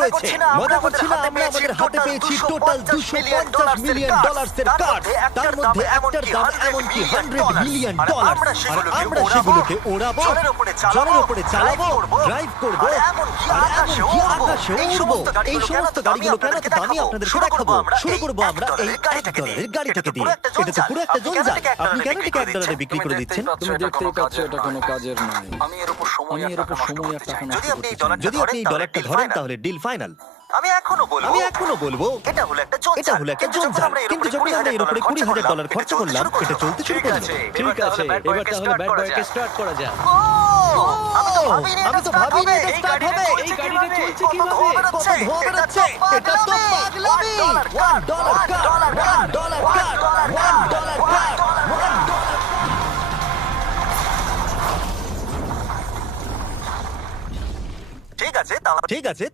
রয়েছে। মজা করছি না, আমরা আমাদের হাতে পেয়েছি টোটাল $250 মিলিয়ন এর কার্ড। তার মধ্যে একটার দাম এমনকি $100 মিলিয়ন। আর আমরা সেগুলোকে ওড়াবো, জলের উপরে চালাবো, ড্রাইভ করবো, আর এমনকি আকাশে উড়বো। এই সমস্ত গাড়িগুলো কেন এত দামি আপনাদেরকে দেখাবো। শুরু করবো আমরা এই $1 গাড়িটাকে দিয়ে। এটা তো পুরো একটা জঞ্জাল। আপনি কেন এটাকে $1 বিক্রি করে দিচ্ছেন? তুমি দেখতেই পাচ্ছ এটা কোনো কাজের নয়। আমি এর উপর সময় আর টাকা নষ্ট করতে চাই না। যদি আপনি এই ডলারটা ধরেন তাহলে ডিল ফাইনাল। আমি এখনো বলবো এটা হলো একটা জঞ্জাল, কিন্তু যখন আমরা এর উপরে $20,000 খরচা করলাম, এটা চলতে শুরু করলো। ঠিক আছে, এবার তাহলে ব্যাড বয়কে স্টার্ট করা যাক। আমি তো ভাবিনি এটা স্টার্ট হবে। এই গাড়িটা চলছে কিভাবে? কত ধোঁয়া বেরোচ্ছে, এটা তো পাগলামি। $1 কার্ড, $1 কার্ড, $1 কার্ড, $1। ঠিক আছে, তাহলে ঠিক আছে,